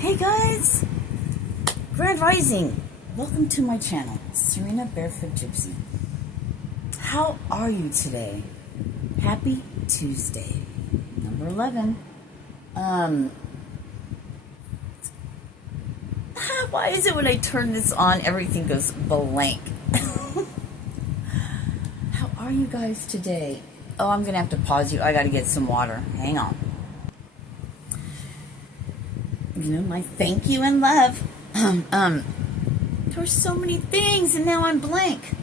Hey guys, Grand Rising. Welcome to my channel, Sirena Barefoot Gypsy. How are you today? Happy Tuesday, number 11. Why is it when I turn this on, everything goes blank? How are you guys today? Oh, I'm gonna have to pause you. I gotta get some water. Hang on. You know, my thank you and love. There's so many things and now I'm blank.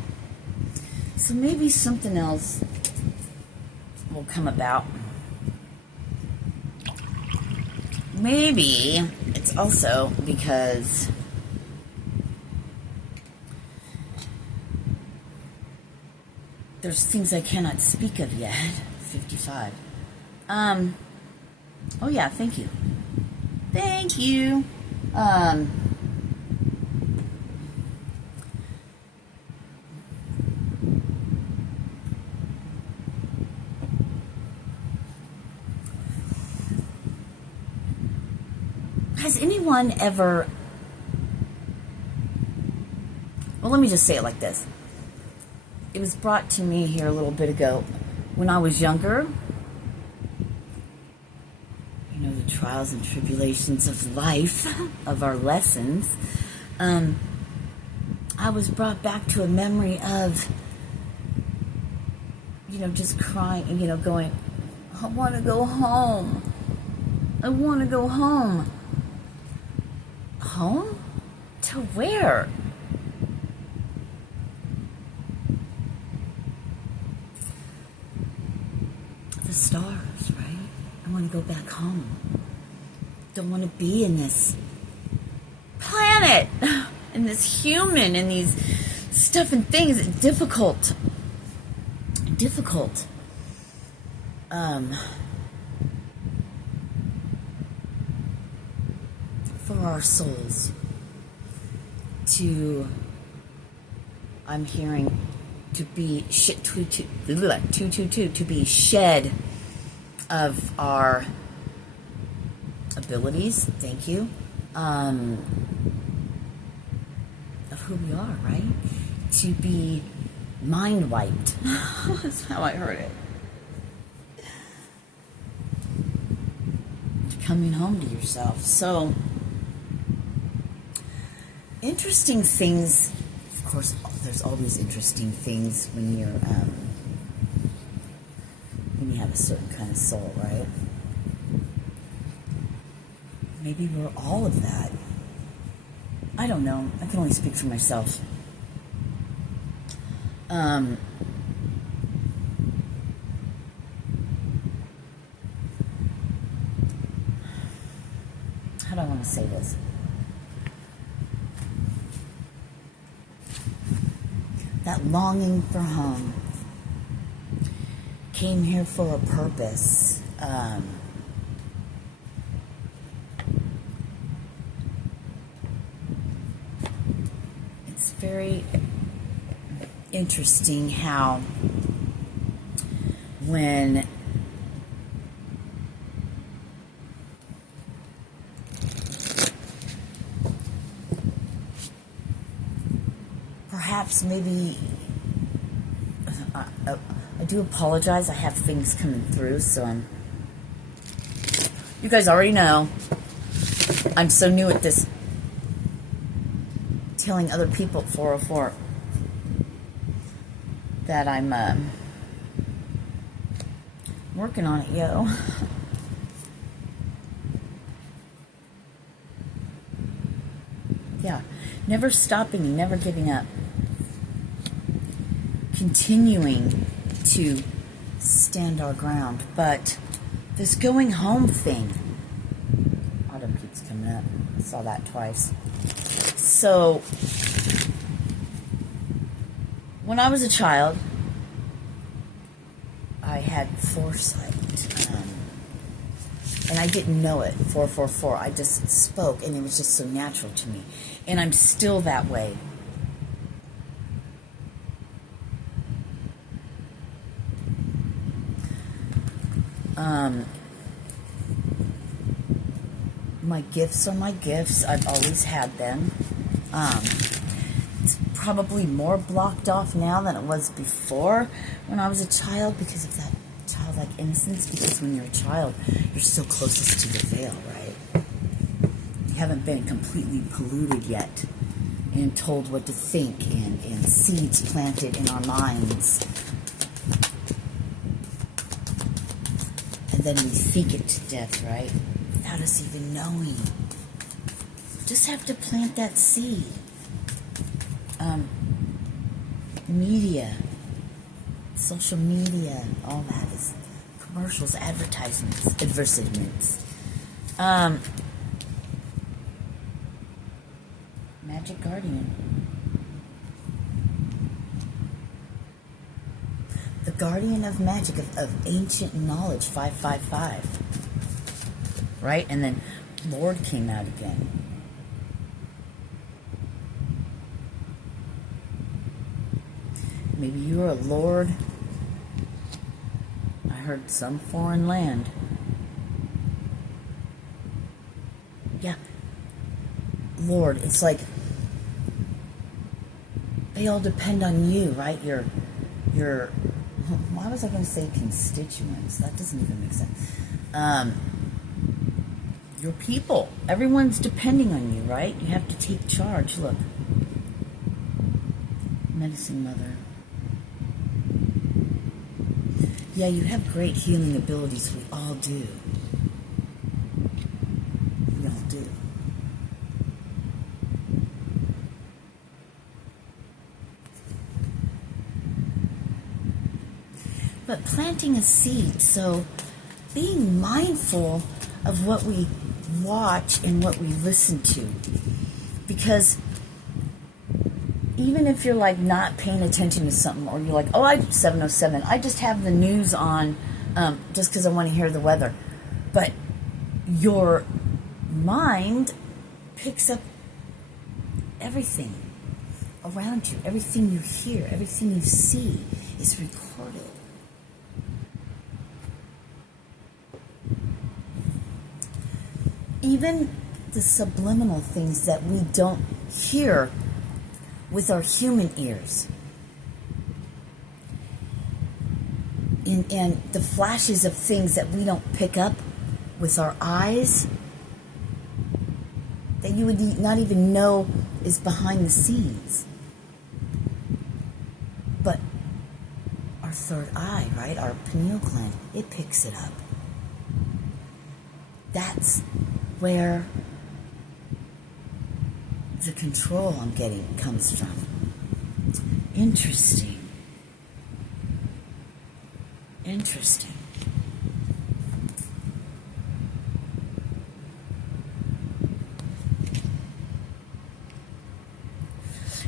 So maybe something else will come about. Maybe it's also because there's things I cannot speak of yet. 55. Oh yeah, thank you. Thank you. Has anyone ever... Well, let me just say it like this. It was brought to me here a little bit ago. When I was younger, you know, the trials and tribulations of life, of our lessons, I was brought back to a memory of, you know, just crying, you know, going, I want to go home. I want to go home. Home? To where? The stars, right? I want to go back home. Don't want to be in this planet, in this human, in these stuff and things. It's difficult. For our souls to, I'm hearing, to be to be shed of our abilities, thank you, of who we are, right? To be mind wiped. That's how I heard it. Coming home to yourself. So, interesting things. Of course, there's always interesting things when you're, when you have a certain kind of soul, right? Maybe we're all of that. I don't know. I can only speak for myself. How do I want to say this? That longing for home came here for a purpose. It's very interesting how when perhaps maybe I do apologize. I have things coming through, so you guys already know I'm so new at this, telling other people at 404 that I'm working on it, yo. Yeah, never stopping, never giving up. Continuing to stand our ground. But this going home thing, autumn keeps coming up. I saw that twice. So, when I was a child, I had foresight. And I didn't know it, 444. I just spoke, and it was just so natural to me. And I'm still that way. my gifts are my gifts. I've always had them. It's probably more blocked off now than it was before when I was a child because of that childlike innocence. Because when you're a child, you're still closest to the veil, right? You haven't been completely polluted yet and told what to think, and seeds planted in our minds. And then we think it to death, right? Without us even knowing. Just have to plant that seed. Media, social media, all that is commercials, advertisements, advertisements. Magic Guardian. The Guardian of Magic, of ancient knowledge, 555. Right? And then Lord came out again. Maybe you're a lord. I heard some foreign land. Yeah. Lord, it's like they all depend on you, right? Your why was I going to say constituents? That doesn't even make sense. Your people. Everyone's depending on you, right? You have to take charge. Look. Medicine Mother. Yeah, you have great healing abilities. We all do. We all do. But planting a seed, so being mindful of what we watch and what we listen to. Because even if you're like not paying attention to something, or you're like, oh, 707, I just have the news on just because I want to hear the weather. But your mind picks up everything around you. Everything you hear, everything you see is recorded. Even the subliminal things that we don't hear with our human ears. And the flashes of things that we don't pick up with our eyes, that you would not even know is behind the scenes. But our third eye, right, our pineal gland, it picks it up. That's where the control I'm getting comes from. Interesting. Interesting.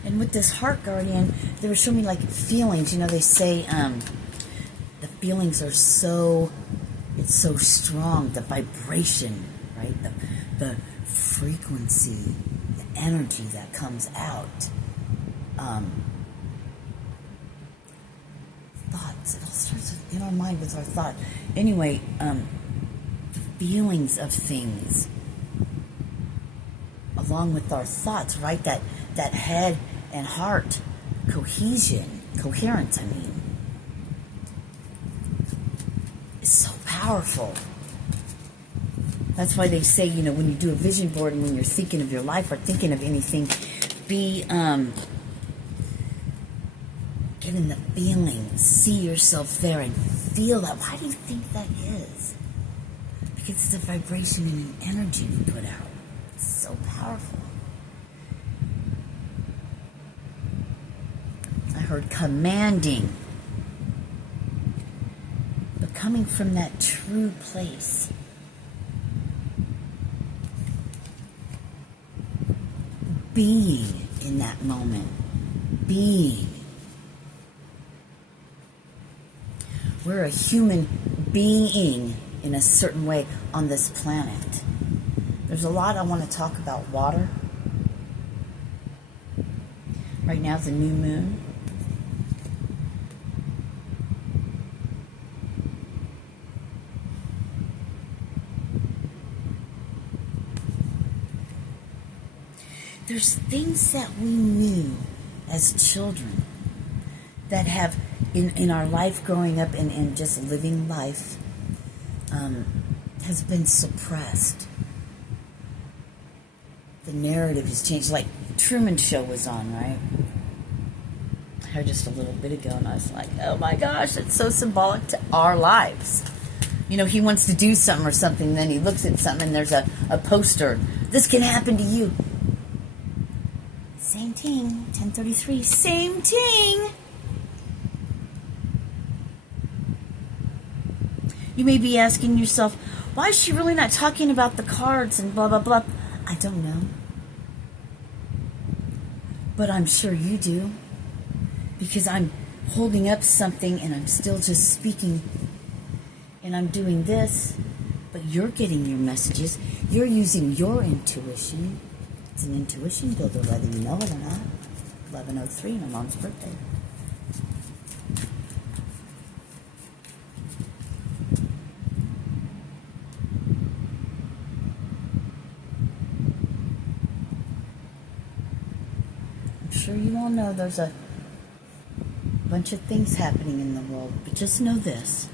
And with this heart guardian, they were showing me like feelings. You know, they say the feelings are so, it's so strong, the vibration, right? The frequency, the energy that comes out. Thoughts, it all starts in our mind with our thought. Anyway, the feelings of things, along with our thoughts, right? That head and heart coherence, I mean, is so powerful. That's why they say, you know, when you do a vision board and when you're thinking of your life or thinking of anything, be get in the feeling, see yourself there and feel that. Why do you think that is? Because it's a vibration and an energy we put out. It's so powerful. I heard commanding, but coming from that true place. Being in that moment. Being. We're a human being in a certain way on this planet. There's a lot I want to talk about water. Right now it's a new moon. There's things that we knew as children that have, in our life growing up and just living life, has been suppressed. The narrative has changed. Like Truman Show was on, right? I heard just a little bit ago, and I was like, oh my gosh, it's so symbolic to our lives. You know, he wants to do something or something, then he looks at something and there's a poster. This can happen to you. Same thing, 1033, same thing. You may be asking yourself, why is she really not talking about the cards and blah, blah, blah? I don't know. But I'm sure you do. Because I'm holding up something and I'm still just speaking. And I'm doing this. But you're getting your messages. You're using your intuition. It's an intuition builder, whether you know it or not. 1103, my mom's birthday. I'm sure you all know there's a bunch of things happening in the world, but just know this.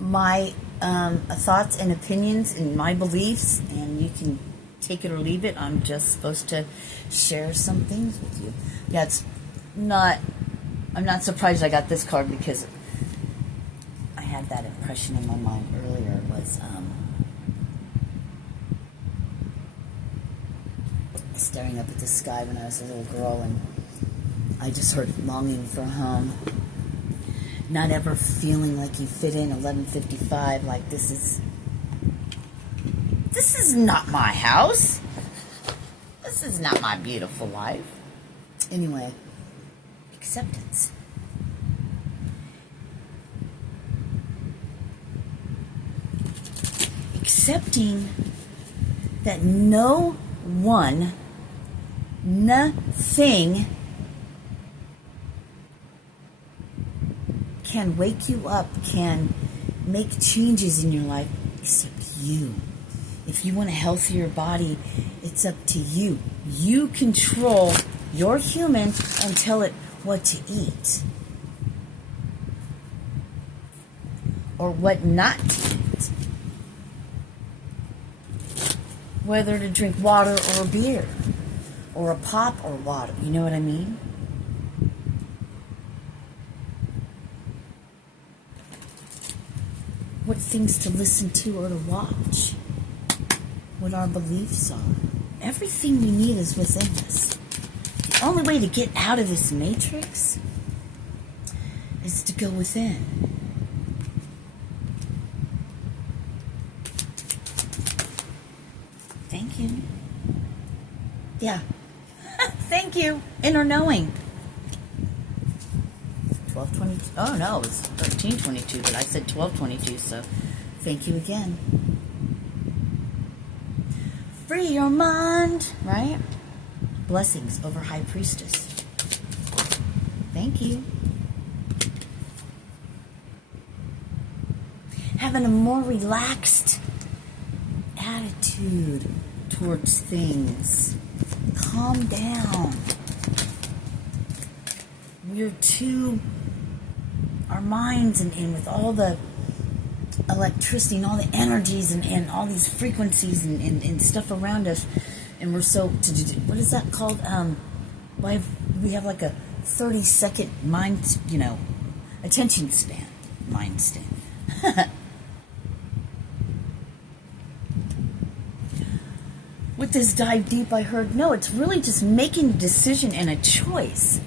My thoughts and opinions and my beliefs, and you can take it or leave it. I'm just supposed to share some things with you. Yeah, I'm not surprised I got this card because I had that impression in my mind earlier. It was staring up at the sky when I was a little girl, and I just heard longing for home. Not ever feeling like you fit in. 11:55, like this is not my house. This is not my beautiful life. Anyway, acceptance. Accepting that no one, nothing can wake you up, can make changes in your life except you. If you want a healthier body, it's up to you. You control your human and tell it what to eat or what not to eat. Whether to drink water or beer or a pop or water. You know what I mean? What things to listen to or to watch. What our beliefs are. Everything we need is within us. The only way to get out of this matrix is to go within. Thank you. Yeah. Thank you. Inner knowing. 12:22. Oh no, it's 13:22, but I said 12:22, so thank you again. Free your mind, right? Blessings over High Priestess. Thank you. Having a more relaxed attitude towards things. Calm down. We're too, our minds and with all the electricity and all the energies and all these frequencies and stuff around us, and we're so, what is that called? Why we have like a 30-second mind, attention span, mind span. With this dive deep, I heard, no, it's really just making a decision and a choice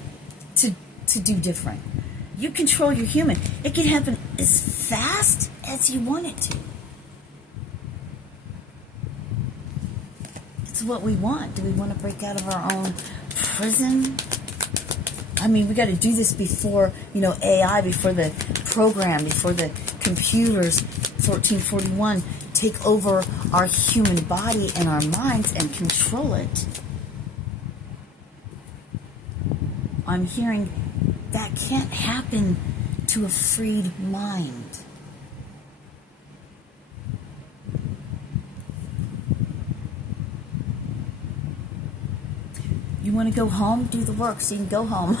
to do different. You control your human. It can happen as fast as you want it to. It's what we want. Do we want to break out of our own prison? I mean, we got to do this before, AI, before the program, before the computers, 1441, take over our human body and our minds and control it. I'm hearing that can't happen to a freed mind. You want to go home? Do the work so you can go home.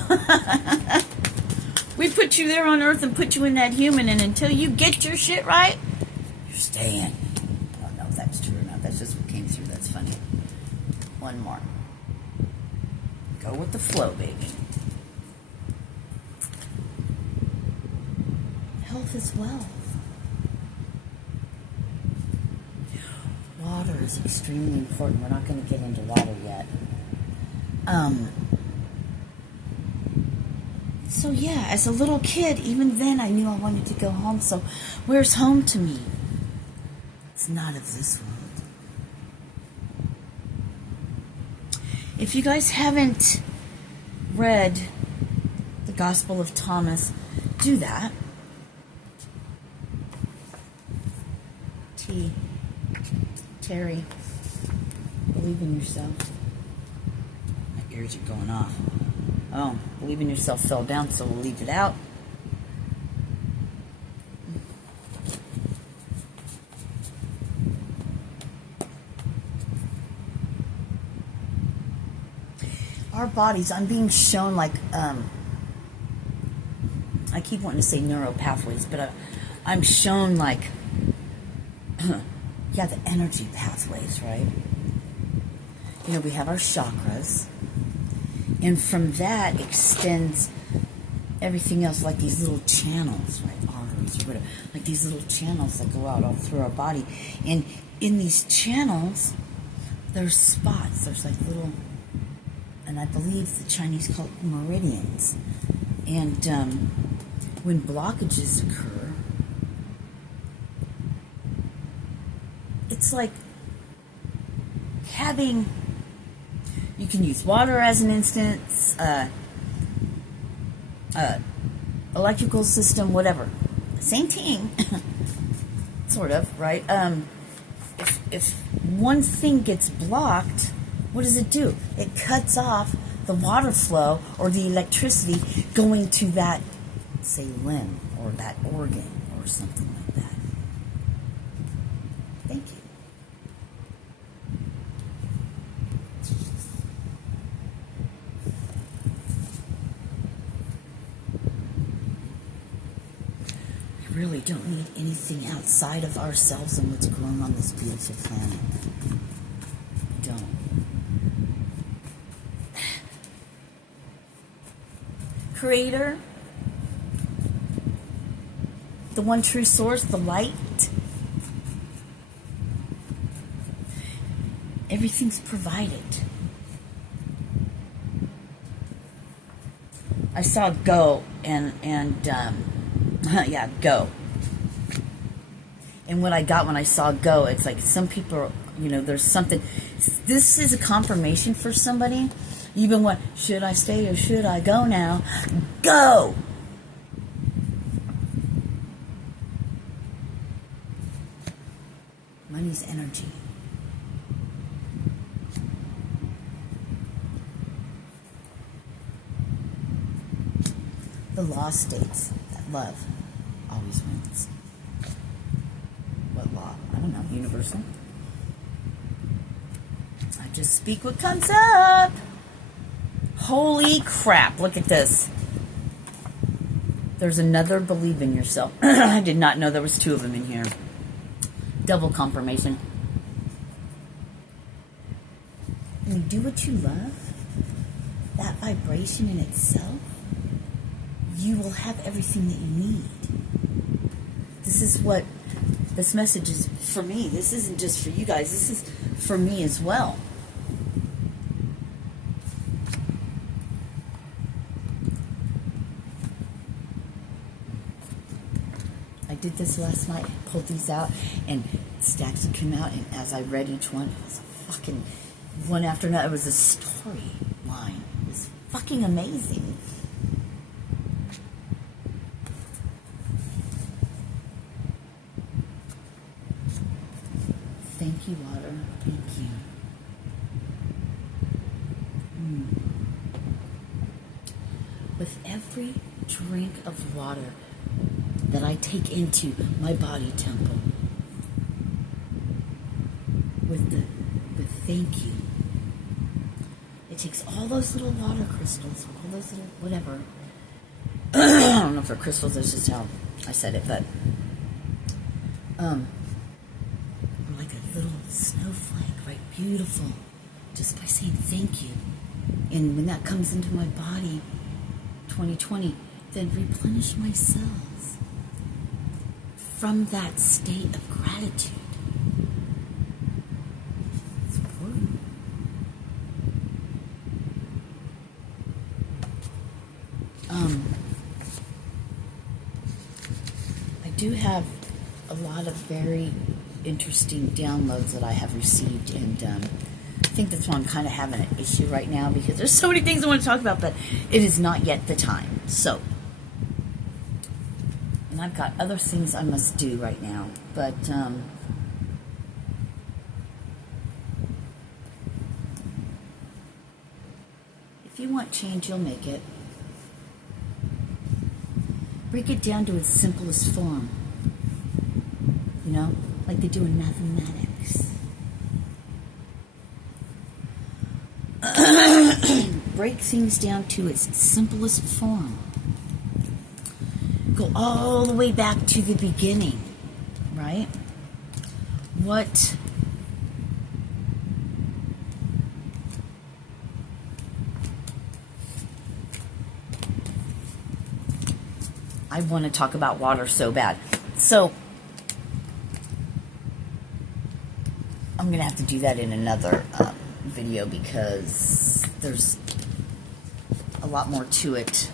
We put you there on earth and put you in that human, and until you get your shit right, you're staying. I don't know if that's true or not. That's just what came through. That's funny. One more. Go with the flow, baby. Health is wealth. Water is extremely important. We're not going to get into water yet. So yeah, as a little kid, even then I knew I wanted to go home. So where's home to me? It's not of this world. If you guys haven't read the Gospel of Thomas, do that. Terry, believe in yourself. My ears are going off. Oh, believe in yourself fell down, so we'll leave it out. Our bodies, I'm being shown like, I keep wanting to say neural pathways, but I'm shown like, yeah, the energy pathways, right? You know, we have our chakras, and from that extends everything else, like these little channels, right? Arteries or whatever, like these little channels that go out all through our body. And in these channels, there's spots. There's like little, and I believe the Chinese call it meridians. And when blockages occur, it's like having, you can use water as an instance, electrical system, whatever. Same thing, sort of, right? If one thing gets blocked, what does it do? It cuts off the water flow or the electricity going to that, say, limb or that organ or something like that. Thank you. We really don't need anything outside of ourselves and what's grown on this beautiful planet. We don't. Creator, the one true source, the light. Everything's provided. I saw go and yeah, go. And what I got when I saw go, it's like some people, you know, there's something. This is a confirmation for somebody. You've been what? Should I stay or should I go now? Go! Money's energy. The law states that love always wins. What law? I don't know. Universal. I just speak what comes up. Holy crap, look at this. There's another believe in yourself. I did not know there was two of them in here. Double confirmation. When you do what you love, that vibration in itself, you will have everything that you need. This is what this message is for me. This isn't just for you guys. This is for me as well. I did this last night, pulled these out, and stacks came out, and as I read each one, it was a fucking, one after another, it was a story line. It was fucking amazing. Thank you, water. Thank you. With every drink of water that I take into my body temple, with the thank you, it takes all those little water crystals, all those little whatever. I don't know if they're crystals, that's just how I said it, but like a little snowflake, right? Beautiful. Just by saying thank you. And when that comes into my body, 2020, then replenish my cells from that state of gratitude. It's important. I do have a lot of very interesting downloads that I have received, and I think that's why I'm kind of having an issue right now, because there's so many things I want to talk about, but it is not yet the time. So, and I've got other things I must do right now, but if you want change, you'll make it. Break it down to its simplest form, you know, like they do in mathematics. Break things down to its simplest form. Go all the way back to the beginning, right? What I want to talk about water so bad. So I'm going to have to do that in another video, because there's a lot more to it.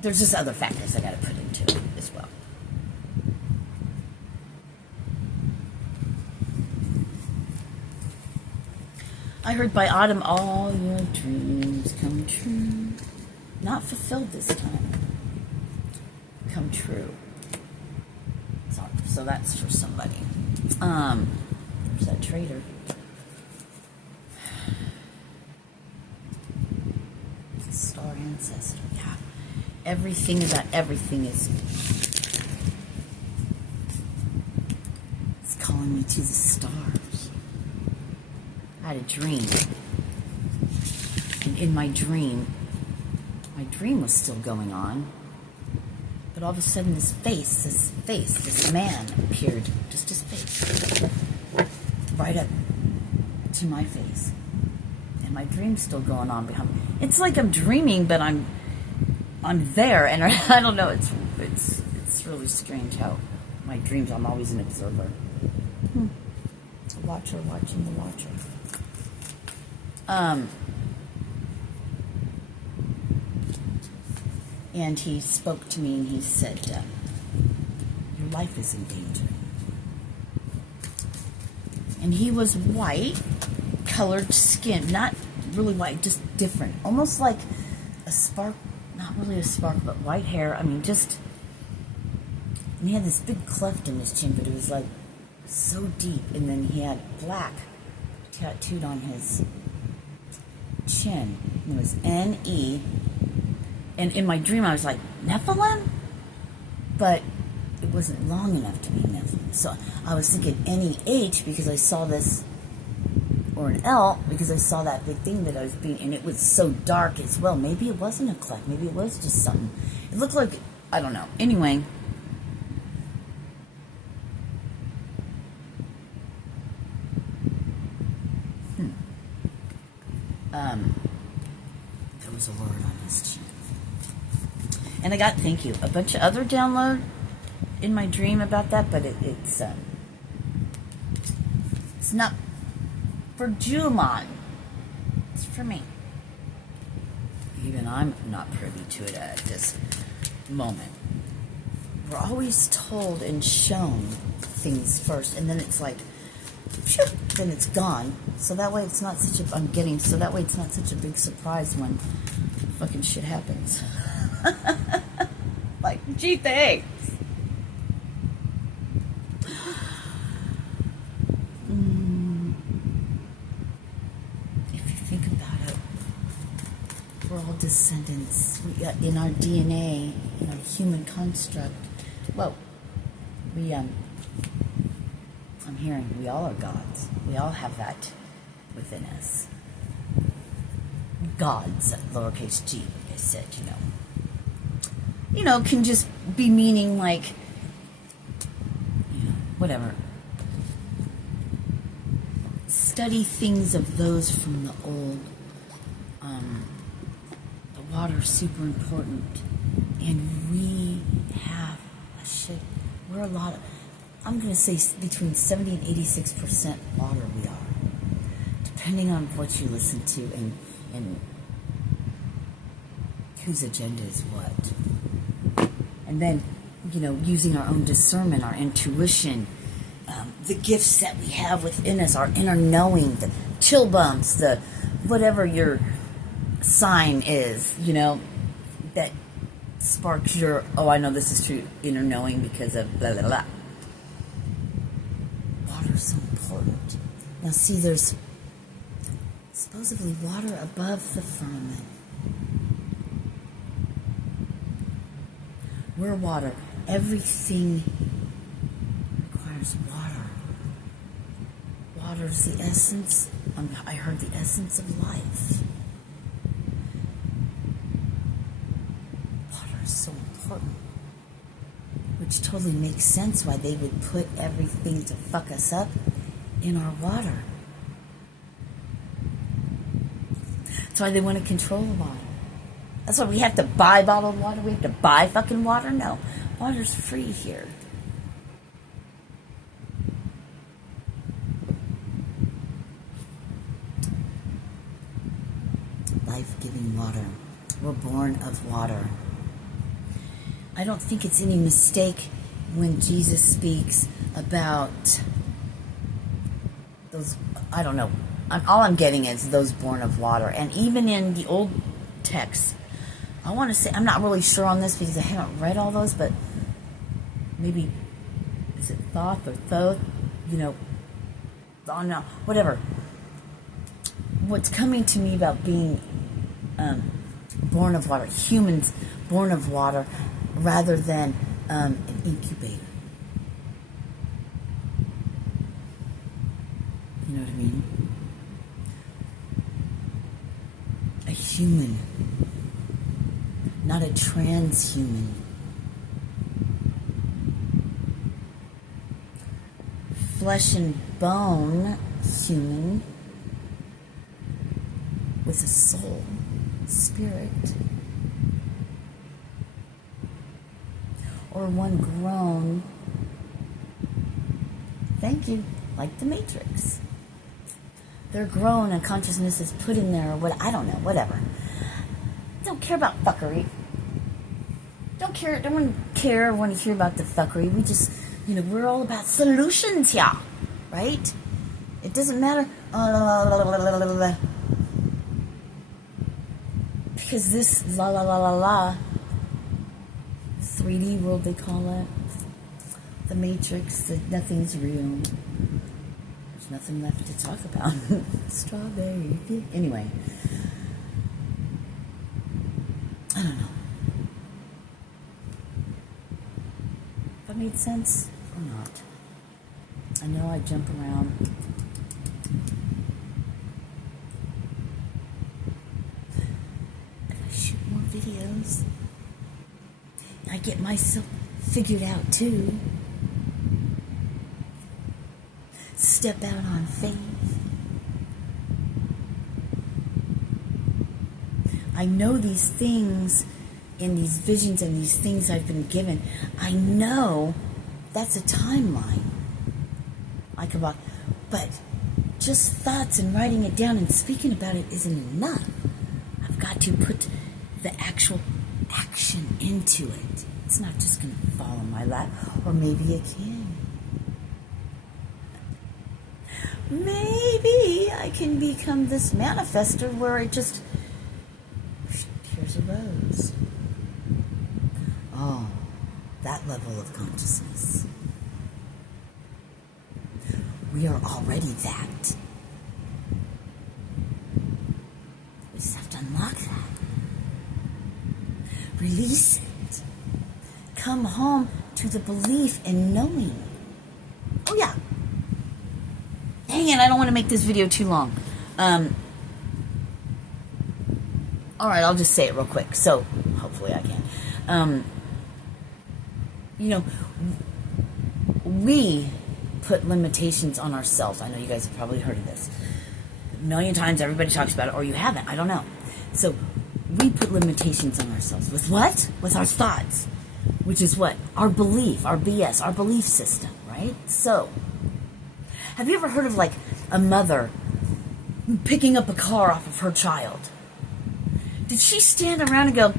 There's just other factors I got to put into it as well. I heard by autumn all your dreams come true. Not fulfilled this time. Come true. So that's for somebody. There's that trader. Star ancestor. Yeah. Everything about everything is it's calling me to the stars. I had a dream. And in my dream was still going on. But all of a sudden this man appeared, just his face, right up to my face. And my dream's still going on behind me. It's like I'm dreaming, but I'm there, and I don't know, it's really strange how my dreams, I'm always an observer. It's a watcher watching the watcher. And he spoke to me and he said, your life is in danger. And he was white, colored skin, not really white, just different. Almost like a spark, not really a spark, but white hair. I mean, just, and he had this big cleft in his chin, but it was like so deep. And then he had black tattooed on his chin. And it was N-E. And in my dream, I was like, Nephilim? But it wasn't long enough to be Nephilim. So I was thinking N-E-H because I saw this, or an L, because I saw that big thing that I was being, and it was so dark as well. Maybe it wasn't a cleft. Maybe it was just something. It looked like, I don't know. Anyway. There was a word on his chin. And I got, thank you, a bunch of other download in my dream about that, but it's not for Juman. It's for me. Even I'm not privy to it at this moment. We're always told and shown things first, and then it's like, phew, then it's gone. So that way it's not such a, so that way it's not such a big surprise when fucking shit happens. Like, gee, thanks. If you think about it, we're all descendants. In our DNA, in our human construct, well, I'm hearing we all are gods. We all have that within us. Gods, lowercase g, like I said, can just be meaning like, whatever. Study things of those from the old. The water's super important. And we have we're a lot of, I'm going to say between 70 and 86% water we are. Depending on what you listen to and whose agenda is what. And then, using our own discernment, our intuition, the gifts that we have within us, our inner knowing, the chill bumps, the whatever your sign is, that sparks your, I know this is true, inner knowing because of blah, blah, blah. Water is so important. Now see, there's supposedly water above the firmament. We're water. Everything requires water. Water is the essence, I heard the essence of life. Water is so important. Which totally makes sense why they would put everything to fuck us up in our water. That's why they want to control the water. That's why we have to buy bottled water. We have to buy fucking water. No, water's free here. Life-giving water. We're born of water. I don't think it's any mistake when Jesus speaks about those, I don't know. All I'm getting is those born of water. And even in the old texts, I want to say, I'm not really sure on this because I haven't read all those, but maybe, is it Thoth or Thoth? Oh no, whatever. What's coming to me about being born of water, humans born of water, rather than an incubator. You know what I mean? A human. Not a transhuman. Flesh and bone human with a soul, spirit. Or one grown, thank you, like the Matrix. They're grown and consciousness is put in there or what, I don't know, whatever. Don't care about fuckery. Don't want to hear about the fuckery. We just, we're all about solutions here, right? It doesn't matter. Because this la la la la la 3D world, they call it, the Matrix, that nothing's real. There's nothing left to talk about. Strawberry. Anyway. I don't know. If that made sense or not. I know I jump around. If I shoot more videos, I get myself figured out too. Step out on faith. I know these things in these visions and these things I've been given. I know that's a timeline. But just thoughts and writing it down and speaking about it isn't enough. I've got to put the actual action into it. It's not just going to fall in my lap, or maybe it can. Maybe I can become this manifester where it just, here's a rose. Oh, that level of consciousness. We are already that. We just have to unlock that. Release it. Come home to the belief and knowing. Oh yeah. Dang it, I don't want to make this video too long. All right, I'll just say it real quick. So hopefully I can. You know, we put limitations on ourselves. I know you guys have probably heard of this a million times. Everybody talks about it, or you haven't. I don't know. So we put limitations on ourselves with what? With our thoughts, which is what? Our belief, our BS, our belief system, right? So, have you ever heard of like a mother picking up a car off of her child? Did she stand around and go,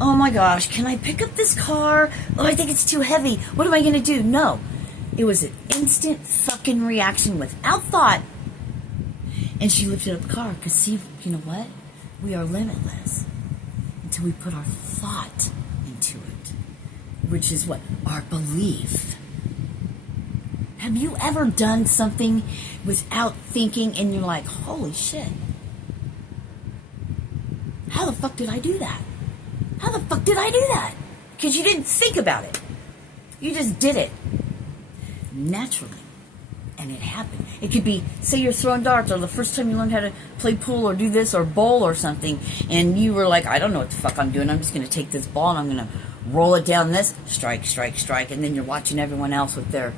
oh my gosh, can I pick up this car? Oh, I think it's too heavy. What am I going to do? No. It was an instant fucking reaction without thought. And she lifted up the car. Because see, you know what? We are limitless until we put our thought into it. Which is what? Our belief. Have you ever done something without thinking and you're like, holy shit. How the fuck did I do that? How the fuck did I do that? Because you didn't think about it. You just did it. Naturally. And it happened. It could be, say you're throwing darts, or the first time you learned how to play pool or do this or bowl or something, and you were like, I don't know what the fuck I'm doing. I'm just going to take this ball and I'm going to roll it down this, strike, strike, strike, and then you're watching everyone else with their,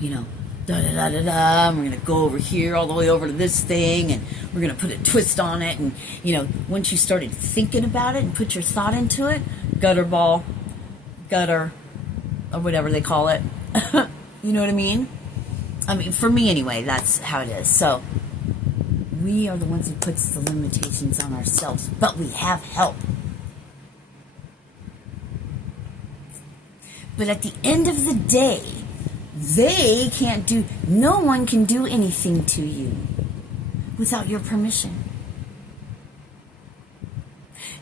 you know, da-da-da-da-da, and we're going to go over here all the way over to this thing, and we're going to put a twist on it, and, you know, once you started thinking about it and put your thought into it, gutter ball, gutter, or whatever they call it, you know what I mean? I mean, for me anyway, that's how it is. So, we are the ones who puts the limitations on ourselves, but we have help. But at the end of the day, they can't do, no one can do anything to you without your permission.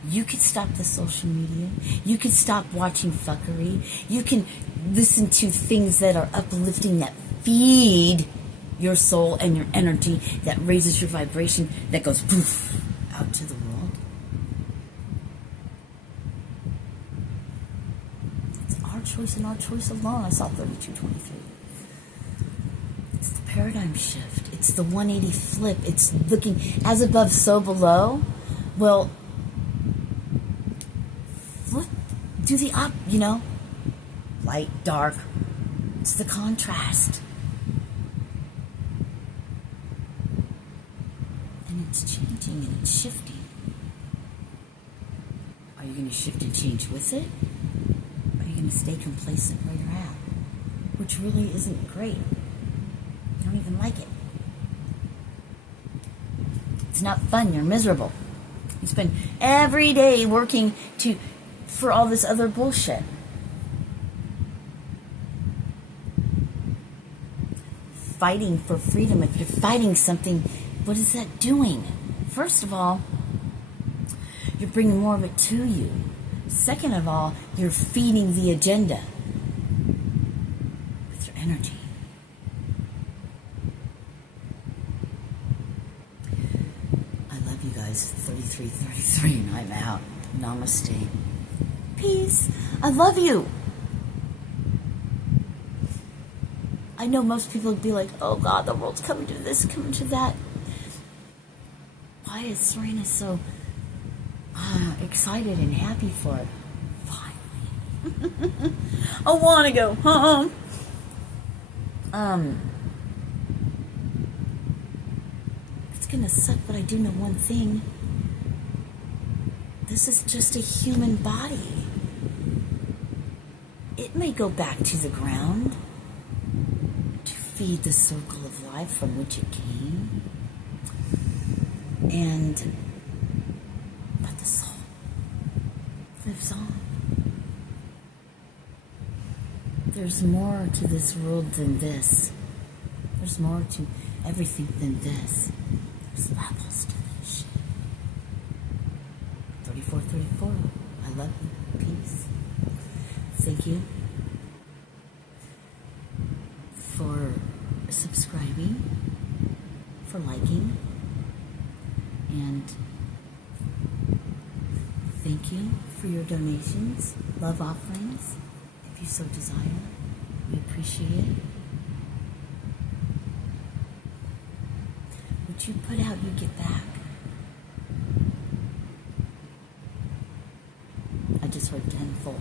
You could stop the social media. You could stop watching fuckery. You can listen to things that are uplifting, that feed your soul and your energy, that raises your vibration, that goes poof out to the world. It's our choice and our choice alone. I saw 3223. It's the paradigm shift. It's the 180 flip. It's looking as above, so below. Well, flip, do the up, you know, light, dark. It's the contrast. And it's changing and it's shifting. Are you going to shift and change with it? Or are you going to stay complacent where you're at? Which really isn't great. You don't even like it. It's not fun. You're miserable. You spend every day working for all this other bullshit. Fighting for freedom. If you're fighting something, what is that doing? First of all, you're bringing more of it to you. Second of all, you're feeding the agenda with your energy. I love you guys. 3333 and I'm out. Namaste. Peace. I love you. I know most people would be like, oh God, the world's coming to this, coming to that. Why is Sirena so excited and happy for it? Finally. I want to go home. It's going to suck, but I do know one thing. This is just a human body. It may go back to the ground to feed the circle of life from which it came. But the soul lives on. There's more to this world than this. There's more to everything than this. There's levels to this shit. 3434. I love you. Peace. Thank you for subscribing, for liking, and thank you for your donations, love offerings, if you so desire. We appreciate it. What you put out, you get back. I just heard tenfold.